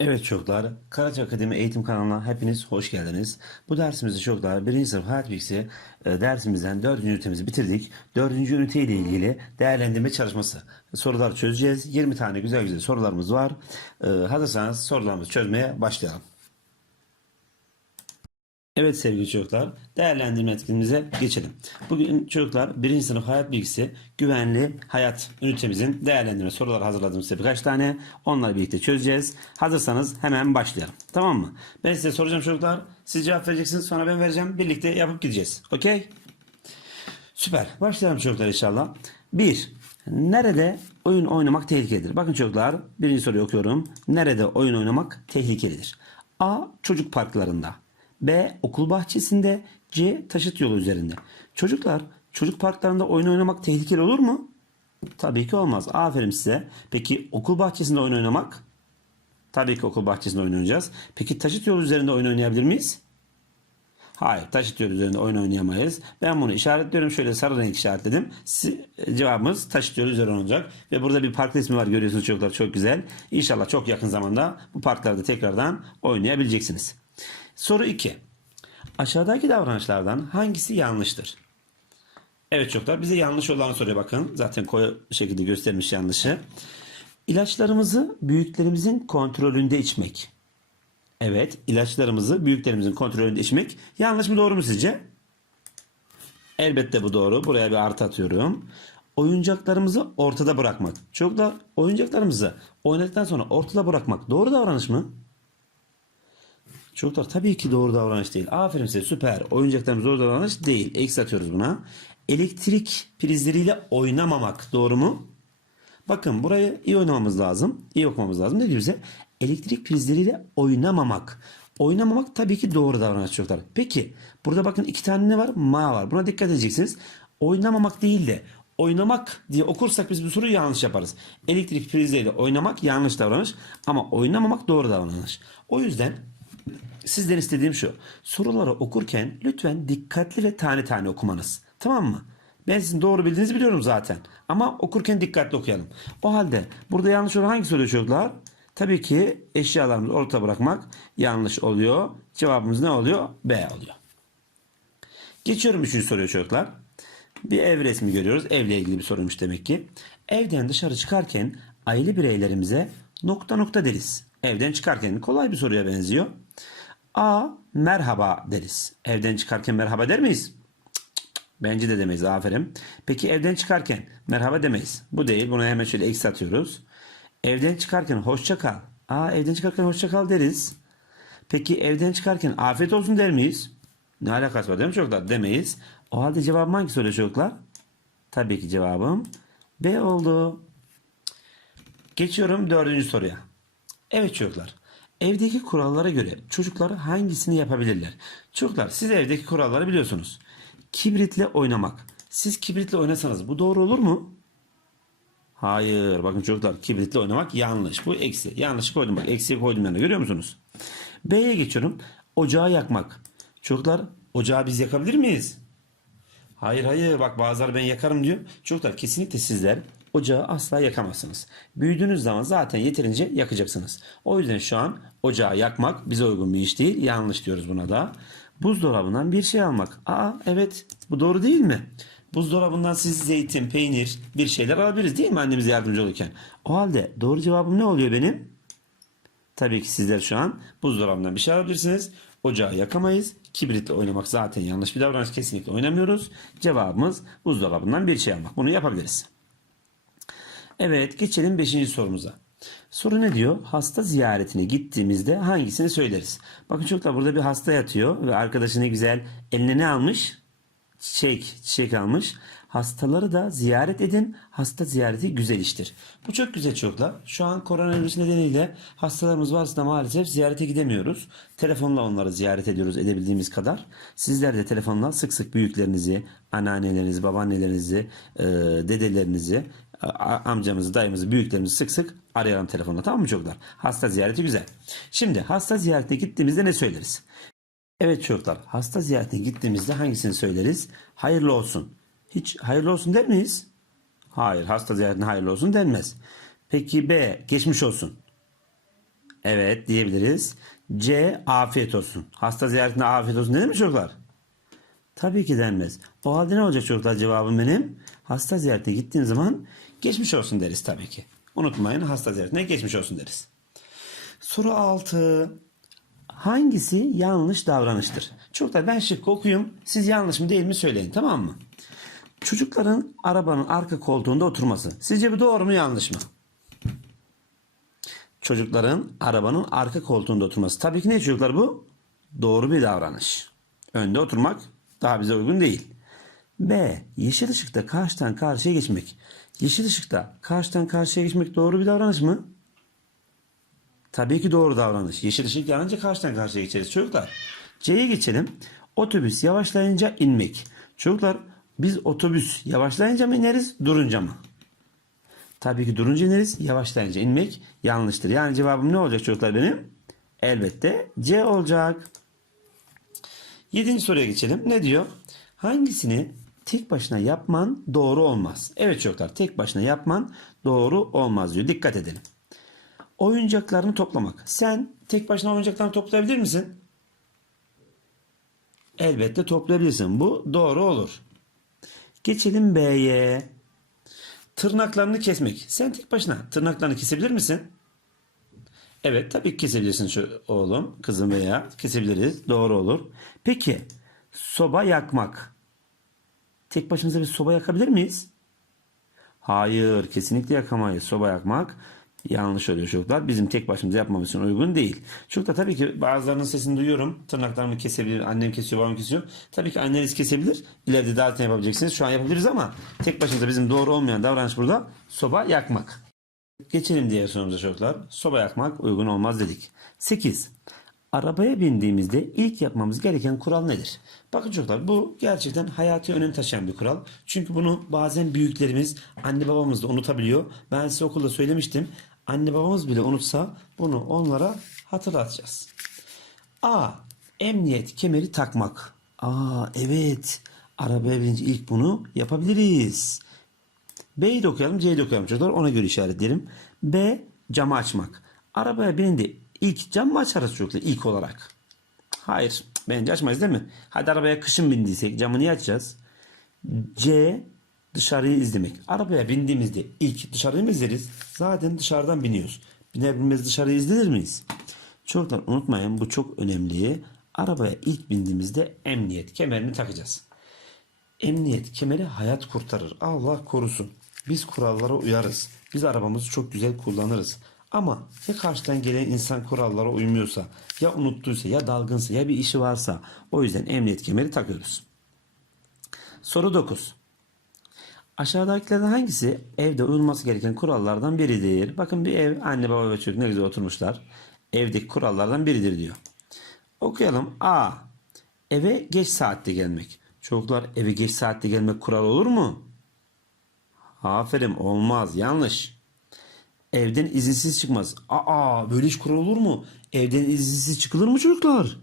Evet çocuklar, Karaca Akademi Eğitim kanalına hepiniz hoş geldiniz. Bu dersimizde çocuklar 1. sınıf hayat bilgisi e, dersimizden 4. ünitemizi bitirdik. 4. ünite ile ilgili değerlendirme çalışması. Sorular çözeceğiz. 20 tane güzel güzel sorularımız var. E, hazırsanız sorularımızı çözmeye başlayalım. Evet sevgili çocuklar, değerlendirme etkinliğimize geçelim. Bugün çocuklar 1. sınıf hayat bilgisi güvenli hayat ünitemizin değerlendirme soruları hazırladım size birkaç tane. Onları birlikte çözeceğiz. Hazırsanız hemen başlayalım. Tamam mı? Ben size soracağım çocuklar. Siz cevap vereceksiniz sonra ben vereceğim. Birlikte yapıp gideceğiz. Okey? Süper. Başlayalım çocuklar inşallah. 1. Nerede oyun oynamak tehlikelidir? Bakın çocuklar birinci soruyu okuyorum. Nerede oyun oynamak tehlikelidir? A. Çocuk parklarında. B. Okul bahçesinde. C. Taşıt yolu üzerinde. Çocuklar çocuk parklarında oyun oynamak tehlikeli olur mu? Tabii ki olmaz. Aferin size. Peki okul bahçesinde oyun oynamak? Tabii ki okul bahçesinde oyun oynayacağız. Peki taşıt yolu üzerinde oyun oynayabilir miyiz? Hayır, taşıt yolu üzerinde oyun oynayamayız. Ben bunu işaretliyorum. Şöyle sarı renk işaretledim. Cevabımız taşıt yolu üzerinde olacak. Ve burada bir park resmi var görüyorsunuz çocuklar. Çok güzel. İnşallah çok yakın zamanda bu parklarda tekrardan oynayabileceksiniz. Soru 2. Aşağıdaki davranışlardan hangisi yanlıştır? Evet çocuklar bize yanlış olan soruya bakın. Zaten koyu şekilde göstermiş yanlışı. İlaçlarımızı büyüklerimizin kontrolünde içmek. Evet, ilaçlarımızı büyüklerimizin kontrolünde içmek yanlış mı doğru mu sizce? Elbette bu doğru. Buraya bir artı atıyorum. Oyuncaklarımızı ortada bırakmak. Çocuklar oyuncaklarımızı oynadıktan sonra ortada bırakmak doğru davranış mı? Çocuklar tabii ki doğru davranış değil. Aferin size süper. Oyuncaklarımız doğru davranış değil. Eksi atıyoruz buna. Elektrik prizleriyle oynamamak doğru mu? Bakın burayı iyi oynamamız lazım. İyi okumamız lazım. Ne diyor bize? Elektrik prizleriyle oynamamak. Oynamamak tabii ki doğru davranış çocuklar. Peki burada bakın iki tane ne var? Ma var. Buna dikkat edeceksiniz. Oynamamak değil de oynamak diye okursak biz bu soruyu yanlış yaparız. Elektrik prizleriyle oynamak yanlış davranış ama oynamamak doğru davranış. O yüzden Sizden istediğim şu. Soruları okurken lütfen dikkatli ve tane tane okumanız. Tamam mı? Ben sizin doğru bildiğinizi biliyorum zaten. Ama okurken dikkatli okuyalım. O halde burada yanlış olan hangi soruyor çocuklar? Tabii ki eşyalarımızı ortada bırakmak yanlış oluyor. Cevabımız ne oluyor? B oluyor. Geçiyorum üçüncü soruya çocuklar. Bir ev resmi görüyoruz. Evle ilgili bir soruymuş demek ki. Evden dışarı çıkarken aile bireylerimize nokta nokta deriz. Evden çıkarken kolay bir soruya benziyor. A. Merhaba deriz. Evden çıkarken merhaba der miyiz? Bence de demeyiz. Aferin. Peki evden çıkarken merhaba demeyiz. Bu değil. Buna hemen şöyle eksi atıyoruz. Evden çıkarken hoşça kal. Aa evden çıkarken hoşça kal deriz. Peki evden çıkarken afiyet olsun der miyiz? Ne alakası var değil mi çocuklar? Demeyiz. O halde cevabım hangisi oluyor çocuklar? Tabii ki cevabım B oldu. Geçiyorum dördüncü soruya. Evet çocuklar. Evdeki kurallara göre çocuklar hangisini yapabilirler? Çocuklar siz evdeki kuralları biliyorsunuz. Kibritle oynamak. Siz kibritle oynasanız bu doğru olur mu? Hayır. Bakın çocuklar kibritle oynamak yanlış. Bu eksi. Yanlış koydum bak. Eksiye koydum yanına. Görüyor musunuz? B'ye geçiyorum. Ocağı yakmak. Çocuklar ocağı biz yakabilir miyiz? Hayır hayır bak bazıları ben yakarım diyor. Çocuklar kesinlikle sizler ocağı asla yakamazsınız. Büyüdüğünüz zaman zaten yeterince yakacaksınız. O yüzden şu an ocağı yakmak bize uygun bir iş değil. Yanlış diyoruz buna da. Buzdolabından bir şey almak. Aa evet bu doğru değil mi? Buzdolabından siz zeytin, peynir bir şeyler alabiliriz değil mi annemize yardımcı olurken? O halde doğru cevabım ne oluyor benim? Tabii ki sizler şu an buzdolabından bir şey alabilirsiniz. Ocağı yakamayız. Kibritle oynamak zaten yanlış bir davranış. Kesinlikle oynamıyoruz. Cevabımız buzdolabından bir şey almak. Bunu yapabiliriz. Evet geçelim 5. sorumuza. Soru ne diyor? Hasta ziyaretine gittiğimizde hangisini söyleriz? Bakın çocuklar burada bir hasta yatıyor ve arkadaşı ne güzel eline ne almış? Çiçek, çiçek almış. Hastaları da ziyaret edin. Hasta ziyareti güzel iştir. Bu çok güzel çocuklar. Şu an koronavirüs nedeniyle hastalarımız varsa maalesef ziyarete gidemiyoruz. Telefonla onları ziyaret ediyoruz edebildiğimiz kadar. Sizler de telefonla sık sık büyüklerinizi, anneannelerinizi, babaannelerinizi, dedelerinizi, amcamızı, dayımızı, büyüklerimizi sık sık arayalım telefonla. Tamam mı çocuklar? Hasta ziyareti güzel. Şimdi hasta ziyaretine gittiğimizde ne söyleriz? Evet çocuklar, hasta ziyaretine gittiğimizde hangisini söyleriz? Hayırlı olsun. Hiç hayırlı olsun der miyiz? Hayır, hasta ziyaretine hayırlı olsun denmez. Peki B, geçmiş olsun. Evet diyebiliriz. C. Afiyet olsun. Hasta ziyaretinde afiyet olsun denir mi çocuklar? Tabii ki denmez. O halde ne olacak çocuklar cevabım benim? Hasta ziyaretine gittiğim zaman geçmiş olsun deriz tabii ki. Unutmayın hasta ziyaretine geçmiş olsun deriz. Soru 6. Hangisi yanlış davranıştır? Çocuklar ben şıkkı okuyayım. Siz yanlış mı değil mi söyleyin tamam mı? Çocukların arabanın arka koltuğunda oturması. Sizce bu doğru mu yanlış mı? Çocukların arabanın arka koltuğunda oturması. Tabii ki ne çocuklar bu? Doğru bir davranış. Önde oturmak daha bize uygun değil. B. Yeşil ışıkta karşıdan karşıya geçmek. Yeşil ışıkta karşıdan karşıya geçmek doğru bir davranış mı? Tabii ki doğru davranış. Yeşil ışık yanınca karşıdan karşıya geçeriz çocuklar. C'ye geçelim. Otobüs yavaşlayınca inmek. Çocuklar biz otobüs yavaşlayınca mı ineriz durunca mı? Tabii ki durunca ineriz yavaşlayınca inmek yanlıştır. Yani cevabım ne olacak çocuklar benim? Elbette C olacak. Yedinci soruya geçelim. Ne diyor? Hangisini tek başına yapman doğru olmaz? Evet çocuklar tek başına yapman doğru olmaz diyor. Dikkat edelim. Oyuncaklarını toplamak. Sen tek başına oyuncaklarını toplayabilir misin? Elbette toplayabilirsin. Bu doğru olur. Geçelim B'ye. Tırnaklarını kesmek. Sen tek başına tırnaklarını kesebilir misin? Evet tabii kesebilirsin şu oğlum, kızım veya kesebiliriz. Doğru olur. Peki soba yakmak. Tek başımıza bir soba yakabilir miyiz? Hayır kesinlikle yakamayız. Soba yakmak yanlış oluyor çocuklar. Bizim tek başımıza yapmamız için uygun değil. Çocuklar tabii ki bazılarının sesini duyuyorum. Tırnaklarımı kesebilir. Annem kesiyor, babam kesiyor. Tabii ki anneniz kesebilir. İleride daha yapabileceksiniz. Şu an yapabiliriz ama tek başımıza bizim doğru olmayan davranış burada soba yakmak. Geçelim diğer sorumuza çocuklar. Soba yakmak uygun olmaz dedik. 8. Arabaya bindiğimizde ilk yapmamız gereken kural nedir? Bakın çocuklar bu gerçekten hayati önem taşıyan bir kural. Çünkü bunu bazen büyüklerimiz, anne babamız da unutabiliyor. Ben size okulda söylemiştim. Anne babamız bile unutsa bunu onlara hatırlatacağız. A. Emniyet kemeri takmak. Aa evet. Arabaya binince ilk bunu yapabiliriz. B'yi de okuyalım, C'yi de okuyalım çocuklar. Ona göre işaretleyelim. B. Camı açmak. Arabaya bininde ilk cam mı açarız çocuklar ilk olarak? Hayır. Bence açmayız değil mi? Hadi arabaya kışın bindiysek camı niye açacağız? C. Dışarıyı izlemek. Arabaya bindiğimizde ilk dışarıyı mı izleriz? Zaten dışarıdan biniyoruz. Biner binmez dışarıyı izlenir miyiz? Çocuklar unutmayın bu çok önemli. Arabaya ilk bindiğimizde emniyet kemerini takacağız. Emniyet kemeri hayat kurtarır. Allah korusun. Biz kurallara uyarız. Biz arabamızı çok güzel kullanırız. Ama ya karşıdan gelen insan kurallara uymuyorsa, ya unuttuysa, ya dalgınsa, ya bir işi varsa o yüzden emniyet kemeri takıyoruz. Soru 9. Aşağıdakilerden hangisi evde uyulması gereken kurallardan biridir? Bakın bir ev, anne baba ve çocuk ne güzel oturmuşlar. Evdeki kurallardan biridir diyor. Okuyalım. A. Eve geç saatte gelmek. Çocuklar eve geç saatte gelmek kural olur mu? Aferin olmaz yanlış. Evden izinsiz çıkmaz. Aa böyle iş kural olur mu? Evden izinsiz çıkılır mı çocuklar?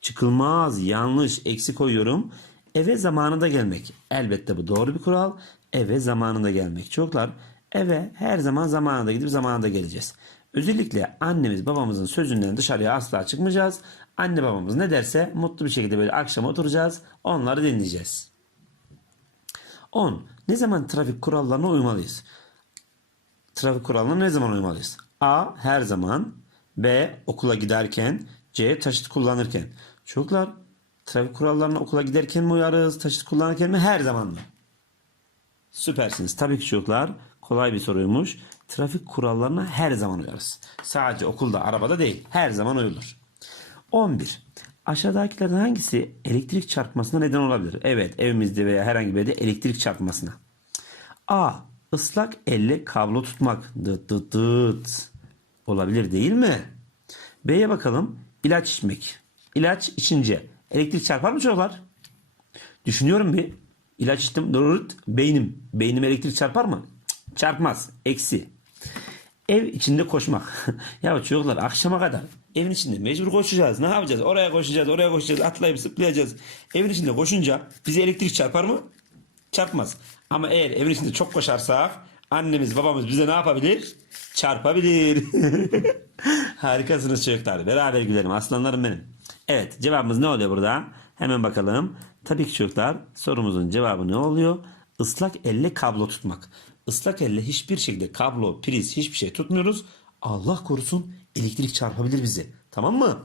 Çıkılmaz yanlış eksi koyuyorum. Eve zamanında gelmek. Elbette bu doğru bir kural. Eve zamanında gelmek. Çocuklar eve her zaman zamanında gidip zamanında geleceğiz. Özellikle annemiz babamızın sözünden dışarıya asla çıkmayacağız. Anne babamız ne derse mutlu bir şekilde böyle akşam oturacağız. Onları dinleyeceğiz. 10. Ne zaman trafik kurallarına uymalıyız? Trafik kurallarına ne zaman uymalıyız? A. Her zaman. B. Okula giderken. C. Taşıt kullanırken. Çocuklar trafik kurallarına okula giderken mi uyarız? Taşıt kullanırken mi? Her zaman mı? Süpersiniz. Tabii ki çocuklar kolay bir soruymuş. Trafik kurallarına her zaman uyarız. Sadece okulda, arabada değil. Her zaman uyulur. 11. Aşağıdakilerden hangisi elektrik çarpmasına neden olabilir? Evet, evimizde veya herhangi bir yerde elektrik çarpmasına. A. Islak elle kablo tutmak. Dıt dıt dıt. Olabilir değil mi? B'ye bakalım. İlaç içmek. İlaç içince elektrik çarpar mı çocuklar? Düşünüyorum bir. İlaç içtim. Dırırt. Beynim. Beynim elektrik çarpar mı? Çarpmaz. Eksi. Ev içinde koşmak. ya çocuklar akşama kadar evin içinde mecbur koşacağız. Ne yapacağız? Oraya koşacağız, oraya koşacağız, atlayıp zıplayacağız. Evin içinde koşunca bize elektrik çarpar mı? Çarpmaz. Ama eğer evin içinde çok koşarsak Annemiz babamız bize ne yapabilir? Çarpabilir. Harikasınız çocuklar. Beraber gülelim. Aslanlarım benim. Evet cevabımız ne oluyor burada? Hemen bakalım. Tabii ki çocuklar sorumuzun cevabı ne oluyor? Islak elle kablo tutmak. Islak elle hiçbir şekilde kablo, priz hiçbir şey tutmuyoruz. Allah korusun elektrik çarpabilir bizi. Tamam mı?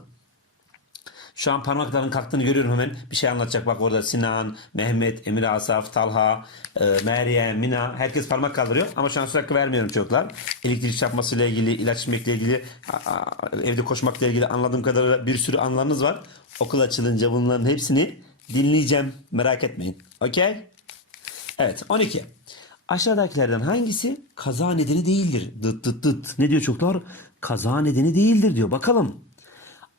Şu an parmakların kalktığını görüyorum hemen. Bir şey anlatacak bak orada Sinan, Mehmet, Emir Asaf, Talha, e, Meryem, Mina. Herkes parmak kaldırıyor. Ama şu an söz hakkı vermiyorum çocuklar. Elektrik çarpmasıyla ilgili, ilaç içmekle ilgili, a- a- evde koşmakla ilgili anladığım kadarıyla bir sürü anılarınız var. Okul açılınca bunların hepsini dinleyeceğim. Merak etmeyin. Okey? Evet 12. Aşağıdakilerden hangisi kaza nedeni değildir? Dıt dıt dıt. Ne diyor çocuklar? Kaza nedeni değildir diyor. Bakalım.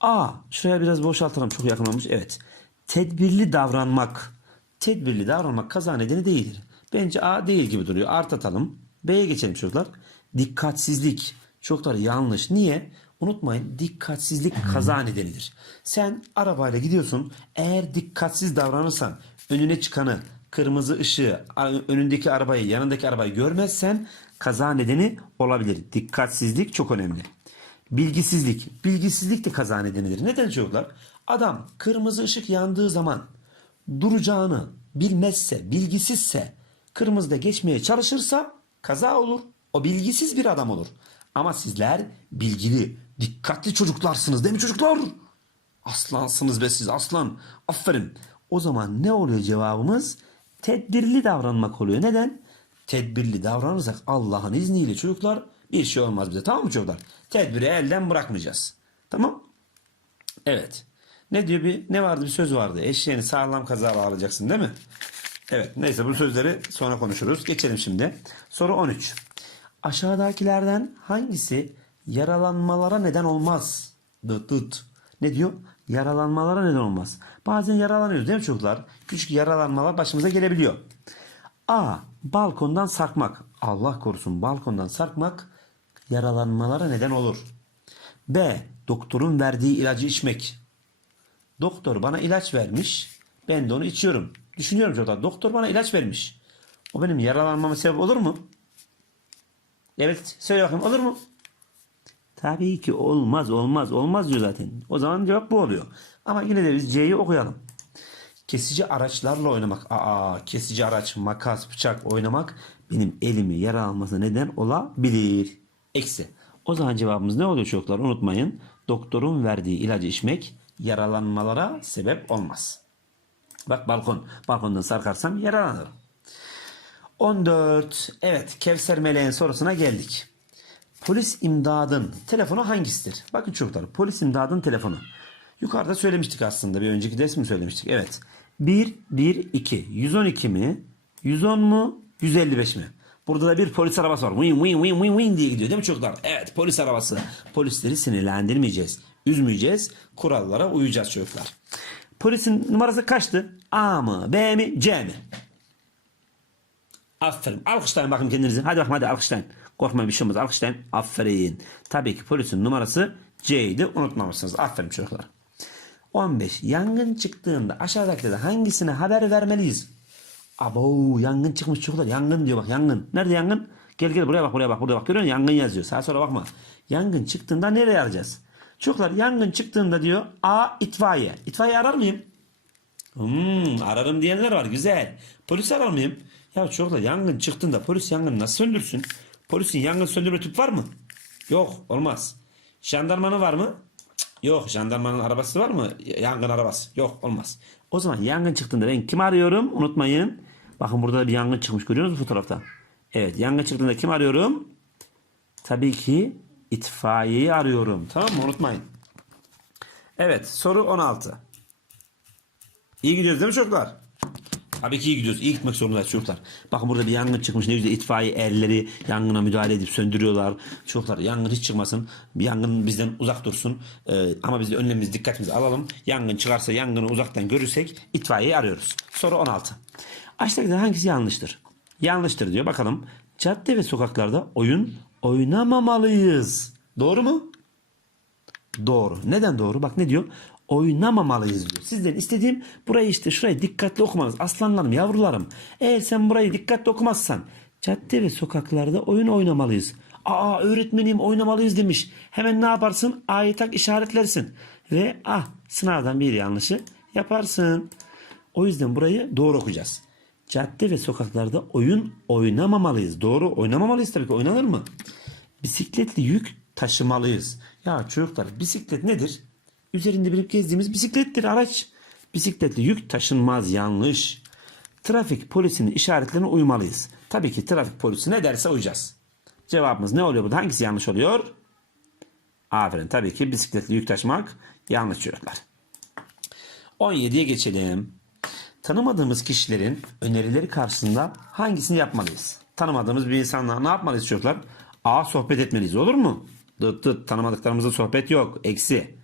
A. Şuraya biraz boşaltalım. Çok yakın olmuş. Evet. Tedbirli davranmak. Tedbirli davranmak kaza nedeni değildir. Bence A değil gibi duruyor. Art atalım. B'ye geçelim çocuklar. Dikkatsizlik. Çocuklar yanlış. Niye? Unutmayın dikkatsizlik kaza nedenidir. Sen arabayla gidiyorsun. Eğer dikkatsiz davranırsan önüne çıkanı, kırmızı ışığı, önündeki arabayı, yanındaki arabayı görmezsen kaza nedeni olabilir. Dikkatsizlik çok önemli. Bilgisizlik. Bilgisizlik de kaza nedenidir. Neden çocuklar? Adam kırmızı ışık yandığı zaman duracağını bilmezse, bilgisizse, kırmızıda geçmeye çalışırsa kaza olur. O bilgisiz bir adam olur. Ama sizler bilgili, dikkatli çocuklarsınız değil mi çocuklar? Aslansınız be siz aslan. Aferin. O zaman ne oluyor cevabımız? Tedbirli davranmak oluyor. Neden? Tedbirli davranırsak Allah'ın izniyle çocuklar bir şey olmaz bize. Tamam mı çocuklar? Tedbiri elden bırakmayacağız. Tamam? Evet. Ne diyor bir ne vardı bir söz vardı. Eşeğini sağlam kazara alacaksın değil mi? Evet. Neyse bu sözleri sonra konuşuruz. Geçelim şimdi. Soru 13. Aşağıdakilerden hangisi yaralanmalara neden olmaz? Dıt dıt. Ne diyor? Yaralanmalara neden olmaz. Bazen yaralanıyoruz değil mi çocuklar? Küçük yaralanmalar başımıza gelebiliyor. A. Balkondan sarkmak. Allah korusun balkondan sarkmak yaralanmalara neden olur. B. Doktorun verdiği ilacı içmek. Doktor bana ilaç vermiş. Ben de onu içiyorum. Düşünüyorum çocuklar. Doktor bana ilaç vermiş. O benim yaralanmama sebep olur mu? Evet. Söyle bakayım olur mu? Tabii ki olmaz olmaz olmaz diyor zaten. O zaman cevap bu oluyor. Ama yine de biz C'yi okuyalım. Kesici araçlarla oynamak. Aa, kesici araç, makas, bıçak oynamak benim elimi yara almasına neden olabilir. Eksi. O zaman cevabımız ne oluyor çocuklar? Unutmayın. Doktorun verdiği ilacı içmek yaralanmalara sebep olmaz. Bak balkon. Balkondan sarkarsam yaralanırım. 14. Evet Kevser Meleğin sorusuna geldik. Polis imdadın telefonu hangisidir? Bakın çocuklar polis imdadın telefonu. Yukarıda söylemiştik aslında bir önceki ders mi söylemiştik? Evet. 1, 1, 2. 112 mi? 110 mu? 155 mi? Burada da bir polis arabası var. Win win win win win diye gidiyor değil mi çocuklar? Evet polis arabası. Polisleri sinirlendirmeyeceğiz. Üzmeyeceğiz. Kurallara uyacağız çocuklar. Polisin numarası kaçtı? A mı? B mi? C mi? Aferin. Alkışlayın bakın kendinizi. Hadi bakın hadi alkışlayın. Korkmayın bir şey olmaz. Alkışlayın. Aferin. Tabii ki polisin numarası C'ydi. Unutmamışsınız. Aferin çocuklar. 15. Yangın çıktığında aşağıdakilerden hangisine haber vermeliyiz? Abo yangın çıkmış çocuklar. Yangın diyor bak yangın. Nerede yangın? Gel gel buraya bak buraya bak buraya bak. Görüyor musun? Yangın yazıyor. Sağa sola bakma. Yangın çıktığında nereye arayacağız? Çocuklar yangın çıktığında diyor A itfaiye. İtfaiye arar mıyım? Hmm, ararım diyenler var. Güzel. Polis arar mıyım? Ya çocuklar yangın çıktığında polis yangını nasıl söndürsün? Polisin yangın söndürme tüpü var mı? Yok. Olmaz. Jandarmanın var mı? Yok. Jandarmanın arabası var mı? Yangın arabası. Yok. Olmaz. O zaman yangın çıktığında ben kim arıyorum? Unutmayın. Bakın burada da bir yangın çıkmış. Görüyor musunuz fotoğrafta? Evet. Yangın çıktığında kim arıyorum? Tabii ki itfaiyeyi arıyorum. Tamam mı? Unutmayın. Evet. Soru 16. İyi gidiyoruz değil mi çocuklar? Tabii ki iyi gidiyoruz. İyi gitmek zorundayız çocuklar. Bakın burada bir yangın çıkmış. Ne güzel itfaiye erleri yangına müdahale edip söndürüyorlar. Çocuklar yangın hiç çıkmasın. Yangın bizden uzak dursun. Ee, ama biz de önlemimizi dikkatimizi alalım. Yangın çıkarsa yangını uzaktan görürsek itfaiyeyi arıyoruz. Soru 16. Aşağıdakilerden hangisi yanlıştır? Yanlıştır diyor. Bakalım. Cadde ve sokaklarda oyun oynamamalıyız. Doğru mu? Doğru. Neden doğru? Bak ne diyor? Oynamamalıyız diyor. Sizden istediğim burayı işte şurayı dikkatli okumanız. Aslanlarım, yavrularım. Eğer sen burayı dikkatli okumazsan Cadde ve sokaklarda oyun oynamalıyız. Aa öğretmenim oynamalıyız demiş. Hemen ne yaparsın? A'yı tak işaretlersin. Ve ah sınavdan bir yanlışı yaparsın. O yüzden burayı doğru okuyacağız. Cadde ve sokaklarda oyun oynamamalıyız. Doğru oynamamalıyız tabii ki. Oynanır mı? Bisikletli yük taşımalıyız. Ya çocuklar bisiklet nedir? Üzerinde binip gezdiğimiz bisiklettir araç. Bisikletli yük taşınmaz yanlış. Trafik polisinin işaretlerine uymalıyız. Tabii ki trafik polisi ne derse uyacağız. Cevabımız ne oluyor burada? Hangisi yanlış oluyor? Aferin. Tabii ki bisikletli yük taşımak yanlış çocuklar. 17'ye geçelim. Tanımadığımız kişilerin önerileri karşısında hangisini yapmalıyız? Tanımadığımız bir insanla ne yapmalıyız çocuklar? A. Sohbet etmeliyiz olur mu? Dıt dıt tanımadıklarımızla sohbet yok. Eksi.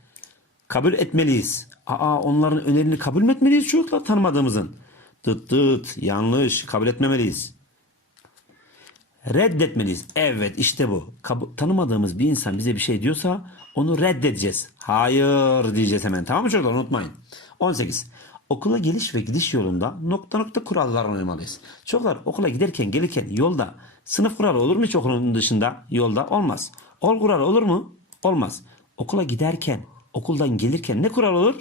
Kabul etmeliyiz. Aa onların önerini kabul mü etmeliyiz çocuklar tanımadığımızın? Dıt dıt yanlış kabul etmemeliyiz. Reddetmeliyiz. Evet işte bu. Kabu- tanımadığımız bir insan bize bir şey diyorsa onu reddedeceğiz. Hayır diyeceğiz hemen. Tamam mı çocuklar unutmayın. 18. Okula geliş ve gidiş yolunda nokta nokta kurallar uymalıyız. Çocuklar okula giderken gelirken yolda sınıf kuralı olur mu hiç okulun dışında yolda? Olmaz. Ol kuralı olur mu? Olmaz. Okula giderken okuldan gelirken ne kural olur?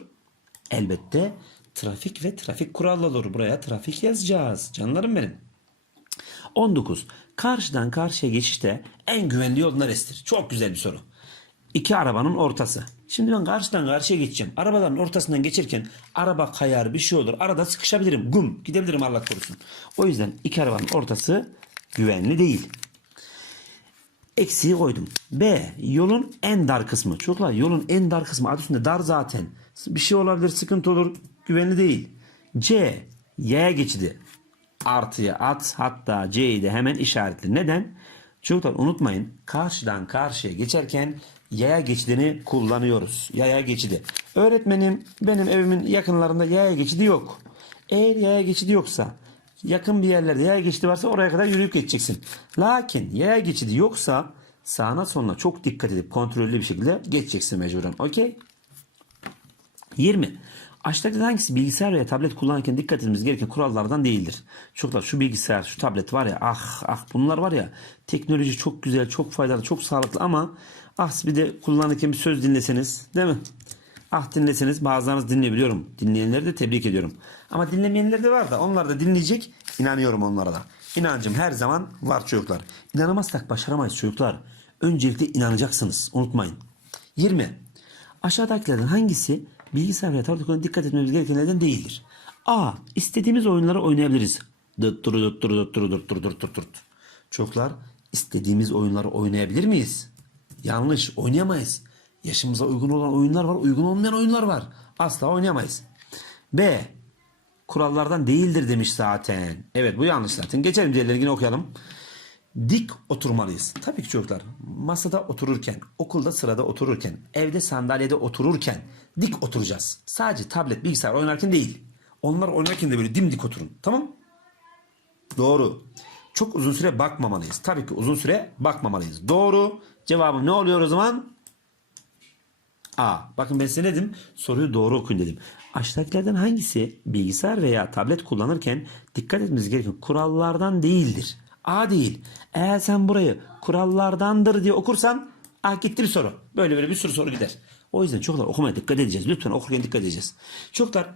Elbette trafik ve trafik kuralları olur. Buraya trafik yazacağız. Canlarım benim. 19. Karşıdan karşıya geçişte en güvenli yol neresidir? Çok güzel bir soru. İki arabanın ortası. Şimdi ben karşıdan karşıya geçeceğim. Arabaların ortasından geçerken araba kayar bir şey olur. Arada sıkışabilirim. Gum gidebilirim Allah korusun. O yüzden iki arabanın ortası güvenli değil. Eksiği koydum. B. Yolun en dar kısmı. Çocuklar yolun en dar kısmı adı üstünde dar zaten. Bir şey olabilir sıkıntı olur. Güvenli değil. C. Yaya geçidi. Artıya at hatta C'yi de hemen işaretli. Neden? Çocuklar unutmayın karşıdan karşıya geçerken yaya geçidini kullanıyoruz. Yaya geçidi. Öğretmenim benim evimin yakınlarında yaya geçidi yok. Eğer yaya geçidi yoksa yakın bir yerlerde yaya geçidi varsa oraya kadar yürüyüp geçeceksin. Lakin yaya geçidi yoksa sağına soluna çok dikkat edip kontrollü bir şekilde geçeceksin mecburen. Okey? 20. Aşağıdaki hangisi bilgisayar veya tablet kullanırken dikkat etmemiz gereken kurallardan değildir? Çocuklar şu bilgisayar, şu tablet var ya ah ah bunlar var ya teknoloji çok güzel, çok faydalı, çok sağlıklı ama ah bir de kullanırken bir söz dinleseniz değil mi? Ah dinleseniz bazılarınız dinleyebiliyorum. Dinleyenleri de tebrik ediyorum. Ama dinlemeyenler de var da onlar da dinleyecek. İnanıyorum onlara da. İnancım her zaman var çocuklar. İnanamazsak başaramayız çocuklar. Öncelikle inanacaksınız. Unutmayın. 20. Aşağıdakilerden hangisi bilgisayar veya tablet kullanırken dikkat etmemiz gerekenlerden değildir? A. İstediğimiz oyunları oynayabiliriz. Dıt duru dıt duru dıt duru dıt duru dıt duru dıt. Çocuklar istediğimiz oyunları oynayabilir miyiz? Yanlış oynayamayız. Yaşımıza uygun olan oyunlar var, uygun olmayan oyunlar var. Asla oynayamayız. B. Kurallardan değildir demiş zaten. Evet bu yanlış zaten. Geçelim diğerleri yine okuyalım. Dik oturmalıyız. Tabii ki çocuklar masada otururken, okulda sırada otururken, evde sandalyede otururken dik oturacağız. Sadece tablet, bilgisayar oynarken değil. Onlar oynarken de böyle dimdik oturun. Tamam? Doğru. Çok uzun süre bakmamalıyız. Tabii ki uzun süre bakmamalıyız. Doğru. Cevabım ne oluyor o zaman? A. Bakın ben size ne dedim? Soruyu doğru okuyun dedim. Aşağıdakilerden hangisi bilgisayar veya tablet kullanırken dikkat etmeniz gereken kurallardan değildir? A değil. Eğer sen burayı kurallardandır diye okursan ah gitti soru. Böyle böyle bir sürü soru gider. O yüzden çocuklar okumaya dikkat edeceğiz. Lütfen okurken dikkat edeceğiz. Çocuklar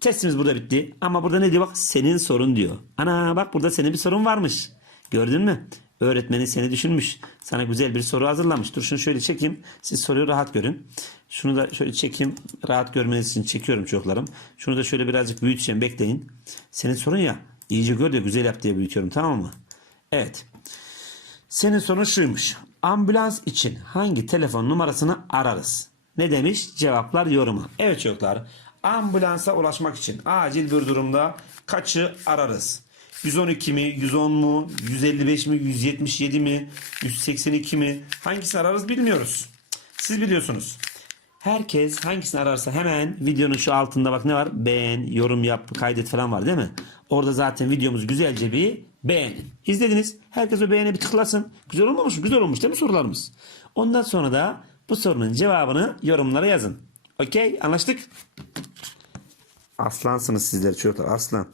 testimiz burada bitti. Ama burada ne diyor bak senin sorun diyor. Ana bak burada senin bir sorun varmış. Gördün mü? Öğretmenin seni düşünmüş. Sana güzel bir soru hazırlamış. Dur şunu şöyle çekeyim. Siz soruyu rahat görün. Şunu da şöyle çekeyim. Rahat görmeniz için çekiyorum çocuklarım. Şunu da şöyle birazcık büyüteceğim. Bekleyin. Senin sorun ya. iyice gör de güzel yap diye büyütüyorum tamam mı? Evet. Senin sorun şuymuş. Ambulans için hangi telefon numarasını ararız? Ne demiş? Cevaplar yoruma. Evet çocuklar. Ambulansa ulaşmak için acil bir durumda kaçı ararız? 112 mi, 110 mu, 155 mi, 177 mi, 182 mi? Hangisini ararız bilmiyoruz. Siz biliyorsunuz. Herkes hangisini ararsa hemen videonun şu altında bak ne var? Beğen, yorum yap, kaydet falan var değil mi? Orada zaten videomuz güzelce bir beğenin. İzlediniz. Herkes o beğene bir tıklasın. Güzel olmamış mı? Güzel olmuş değil mi sorularımız? Ondan sonra da bu sorunun cevabını yorumlara yazın. Okey anlaştık? Aslansınız sizler çocuklar aslan.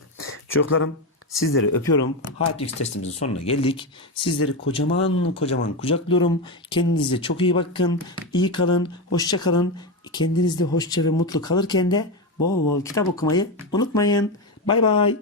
Çocuklarım Sizleri öpüyorum. Hayat testimizin sonuna geldik. Sizleri kocaman kocaman kucaklıyorum. Kendinize çok iyi bakın. İyi kalın. Hoşça kalın. Kendinizde hoşça ve mutlu kalırken de bol bol kitap okumayı unutmayın. Bay bay.